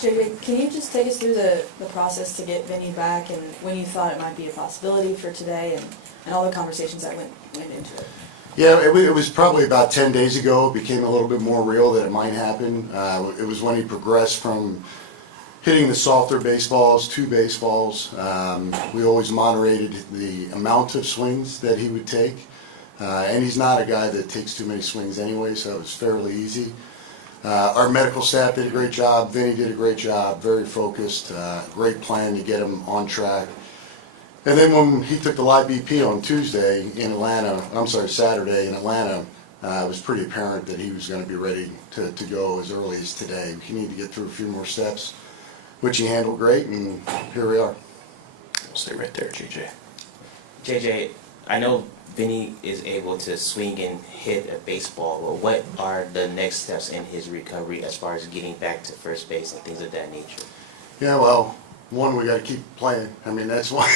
JJ, can you just take us through the process to get Vinny back and when you thought it might be a possibility for today and all the conversations that went into it? Yeah, it was probably about 10 days ago. It became a little bit more real that it might happen. It was when he progressed from hitting the softer baseballs to baseballs. We always moderated the amount of swings that he would take. And he's not a guy that takes too many swings anyway, so it was fairly easy. Our medical staff did a great job. Vinny did a great job, very focused, great plan to get him on track. And then when he took the live BP on Saturday in Atlanta, it was pretty apparent that he was going to be ready to go as early as today. He needed to get through a few more steps, which he handled great, and here we are. We'll stay right there, JJ. JJ, I know Vinny is able to swing and hit a baseball, but what are the next steps in his recovery as far as getting back to first base and things of that nature? Yeah, well, one, we got to keep playing. I mean, that's one.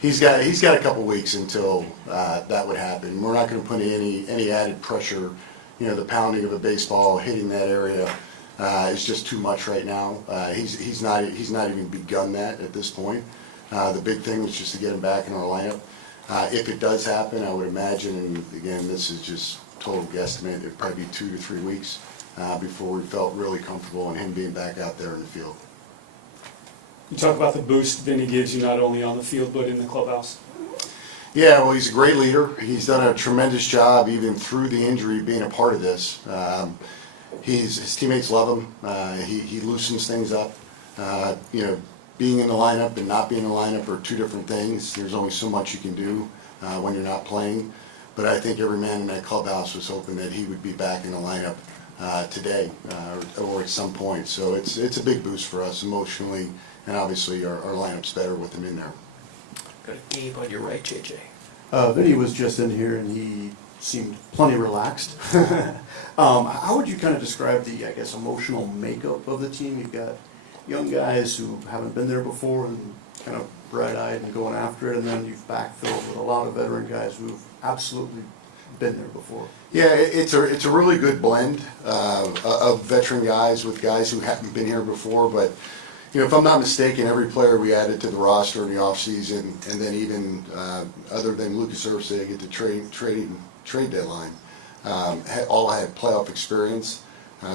He's got a couple weeks until that would happen. We're not going to put any added pressure. You know, the pounding of a baseball, hitting that area is just too much right now. He's not even begun that at this point. The big thing was just to get him back in our lineup. If it does happen, I would imagine, and again, this is just total guesstimate, it'd probably be 2 to 3 weeks before we felt really comfortable in him being back out there in the field. You talk about the boost Vinny gives you not only on the field but in the clubhouse. Yeah, well, he's a great leader. He's done a tremendous job even through the injury being a part of this. His teammates love him. He loosens things up. You know, being in the lineup and not being in the lineup are two different things. There's only so much you can do when you're not playing. But I think every man in that clubhouse was hoping that he would be back in the lineup today or at some point. So it's a big boost for us emotionally, and obviously our lineup's better with him in there. Got a Gabe on your right, JJ. Vinny was just in here and he seemed plenty relaxed. How would you kind of describe the, I guess, emotional makeup of the team? You've got young guys who haven't been there before and kind of bright-eyed and going after it, and then you've backfilled with a lot of veteran guys who've absolutely been there before. Yeah, it's a really good blend of veteran guys with guys who haven't been here before. But you know, if I'm not mistaken, every player we added to the roster in the offseason, and then even other than Lucas Ursig at the trade deadline, all had playoff experience.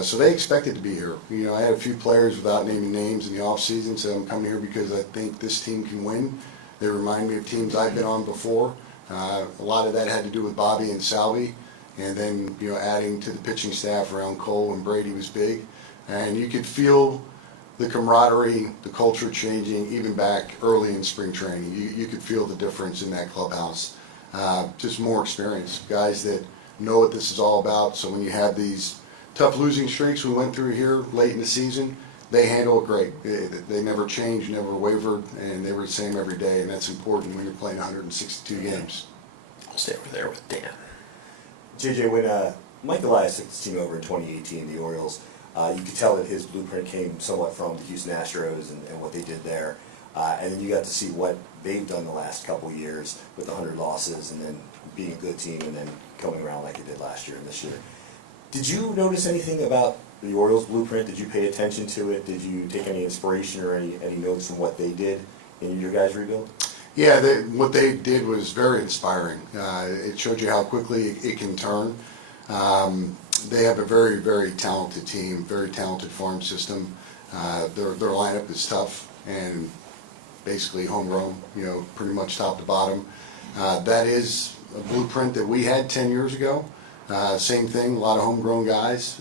So they expected to be here. You know, I had a few players without naming names in the offseason, so I'm coming here because I think this team can win. They remind me of teams I've been on before. A lot of that had to do with Bobby and Salvi, and then, you know, adding to the pitching staff around Cole and Brady was big. And you could feel the camaraderie, the culture changing even back early in spring training. You could feel the difference in that clubhouse. Just more experience, guys that know what this is all about. So when you have these tough losing streaks we went through here late in the season, they handle it great. They never changed, never wavered, and they were the same every day, and that's important when you're playing 162 games. We'll stay over there with Dan. JJ, when Mike Elias took this team over in 2018, the Orioles, you could tell that his blueprint came somewhat from the Houston Astros and what they did there. And then you got to see what they've done the last couple of years with the 100 losses and then being a good team and then coming around like they did last year and this year. Did you notice anything about the Orioles blueprint? Did you pay attention to it? Did you take any inspiration or any notes from what they did in your guys' rebuild? Yeah, what they did was very inspiring. It showed you how quickly it can turn. They have a very, very talented team, very talented farm system. Their lineup is tough and basically homegrown, you know, pretty much top to bottom. That is a blueprint that we had 10 years ago. Same thing, a lot of homegrown guys.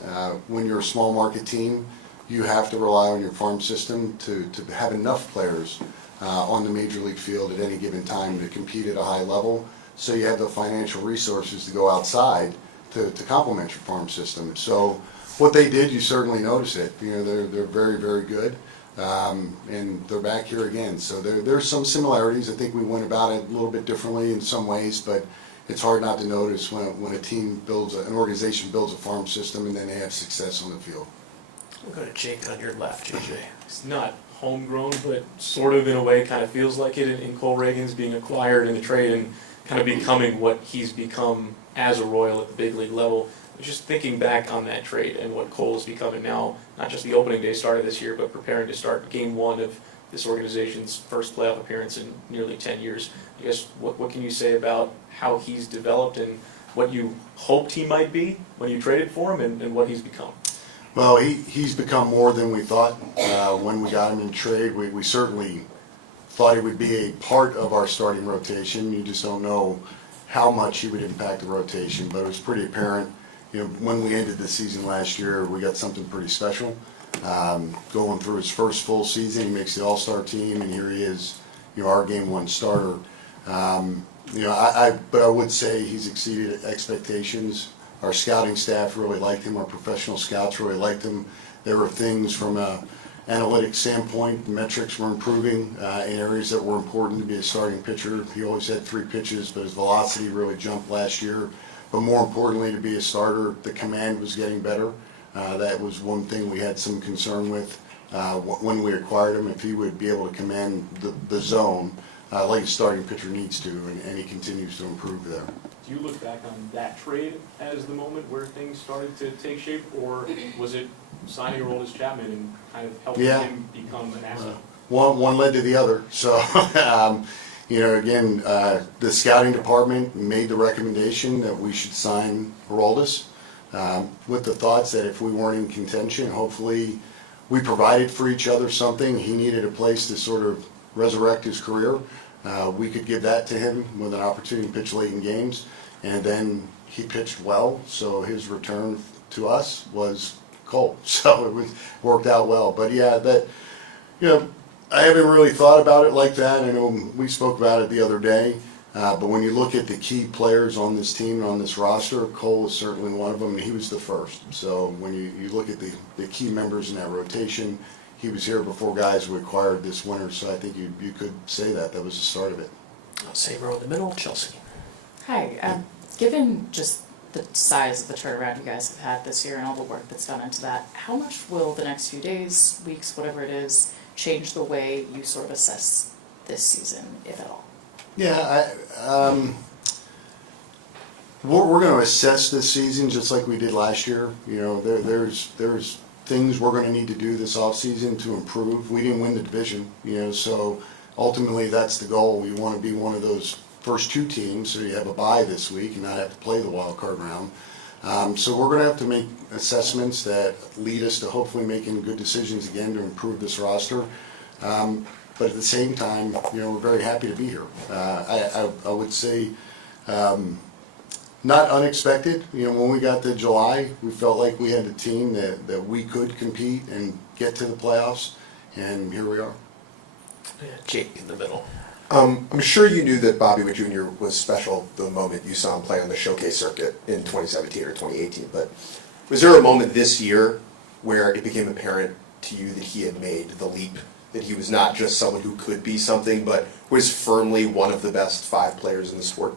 When you're a small market team, you have to rely on your farm system to have enough players on the major league field at any given time to compete at a high level. So you have the financial resources to go outside to complement your farm system. So what they did, you certainly notice it. You know, they're very, very good. And they're back here again. So there's some similarities. I think we went about it a little bit differently in some ways, but it's hard not to notice when a team builds, an organization builds a farm system and then they have success on the field. We'll go to Jake on your left, JJ. It's not homegrown, but sort of in a way kind of feels like it in Cole Reagan's being acquired in the trade and kind of becoming what he's become as a Royal at the big league level. just thinking back on that trade and what Cole is becoming now, not just the opening day started this year, but preparing to start game one of this organization's first playoff appearance in nearly 10 years. I guess, what can you say about how he's developed and what you hoped he might be when you traded for him and what he's become? Well, he's become more than we thought when we got him in trade. We certainly thought he would be a part of our starting rotation. You just don't know how much he would impact the rotation, but it was pretty apparent. When we ended the season last year, we got something pretty special. Going through his first full season, he makes the All-Star team, and here he is, our game one starter. But I would say he's exceeded expectations. Our scouting staff really liked him. Our professional scouts really liked him. There were things from an analytics standpoint, the metrics were improving in areas that were important to be a starting pitcher. He always had 3 pitches, but his velocity really jumped last year. But more importantly, to be a starter, the command was getting better. That was one thing we had some concern with when we acquired him, if he would be able to command the zone like a starting pitcher needs to, and he continues to improve there. Do you look back on that trade as the moment where things started to take shape, or was it signing Aroldis Chapman and kind of helping him become an asset? One led to the other. So, again, the scouting department made the recommendation that we should sign Aroldis with the thoughts that if we weren't in contention, hopefully we provided for each other something. He needed a place to sort of resurrect his career. We could give that to him with an opportunity to pitch late in games, and then he pitched well, so his return to us was Cole. So it worked out well. But yeah, I haven't really thought about it like that. I know we spoke about it the other day, but when you look at the key players on this team and on this roster, Cole is certainly one of them, and he was the first. So when you look at the key members in that rotation, he was here before guys we acquired this winter, so I think you could say that was the start of it. I'll say row in the middle, Chelsea. Hi, given just the size of the turnaround you guys have had this year and all the work that's gone into that, how much will the next few days, weeks, whatever it is, change the way you sort of assess this season, if at all? Yeah, we're going to assess this season just like we did last year. There's things we're going to need to do this offseason to improve. We didn't win the division, so ultimately that's the goal. We want to be one of those first 2 teams, so you have a bye this week and not have to play the wild card round. So we're going to have to make assessments that lead us to hopefully making good decisions again to improve this roster. But at the same time, we're very happy to be here. I would say not unexpected. When we got to July, we felt like we had a team that we could compete and get to the playoffs, and here we are. Yeah, Jake in the middle. I'm sure you knew that Bobby Witt Jr. was special the moment you saw him play on the showcase circuit in 2017 or 2018, but was there a moment this year where it became apparent to you that he had made the leap, that he was not just someone who could be something, but was firmly one of the best 5 players in the sport?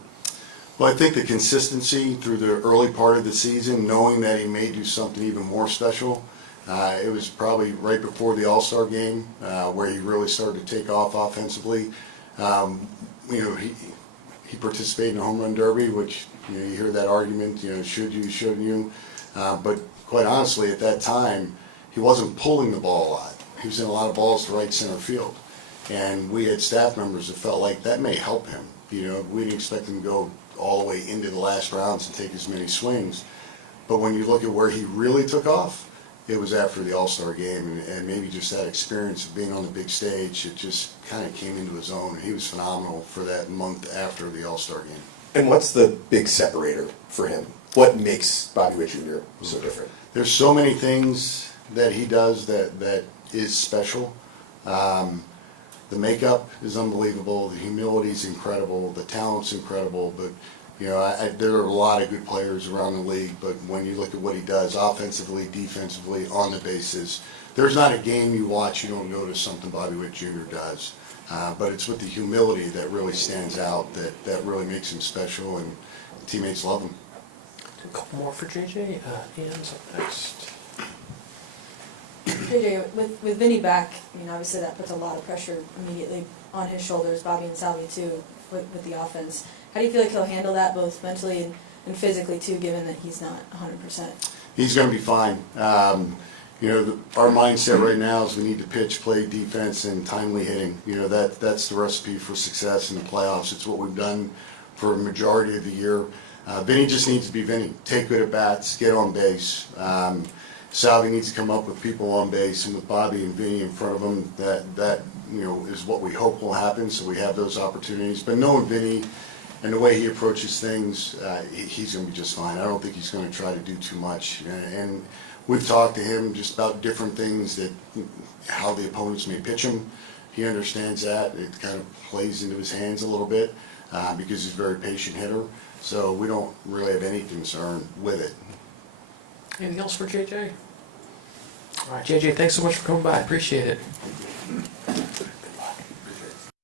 Well, I think the consistency through the early part of the season, knowing that he may do something even more special, it was probably right before the All-Star game where he really started to take off offensively. He participated in the home run derby, which you hear that argument, should you, shouldn't you? But quite honestly, at that time, he wasn't pulling the ball a lot. He was in a lot of balls to right center field. And we had staff members that felt like that may help him. We didn't expect him to go all the way into the last rounds and take as many swings. But when you look at where he really took off, it was after the All-Star game, and maybe just that experience of being on the big stage, it just kind of came into his own. He was phenomenal for that month after the All-Star game. And what's the big separator for him? What makes Bobby Witt Jr. so different? There's so many things that he does that is special. The makeup is unbelievable. The humility is incredible. The talent's incredible. But there are a lot of good players around the league. But when you look at what he does, offensively, defensively, on the bases, there's not a game you watch you don't notice something Bobby Witt Jr. does. But it's with the humility that really stands out, that really makes him special, and teammates love him. A couple more for JJ. Ian's up next. JJ, with Vinny back, obviously that puts a lot of pressure immediately on his shoulders, Bobby and Salvi too, with the offense. How do you feel like he'll handle that both mentally and physically too, given that he's not 100%. He's going to be fine. Our mindset right now is we need to pitch, play defense, and timely hitting. That's the recipe for success in the playoffs. It's what we've done for a majority of the year. Vinny just needs to be Vinny. Take good at bats, get on base. Salvi needs to come up with people on base, and with Bobby and Vinny in front of him, that is what we hope will happen. So we have those opportunities. But knowing Vinny and the way he approaches things, he's going to be just fine. I don't think he's going to try to do too much. And we've talked to him just about different things, that how the opponents may pitch him. He understands that. It kind of plays into his hands a little bit because he's a very patient hitter. So we don't really have any concern with it. Anything else for JJ? All right, JJ, thanks so much for coming by. Appreciate it.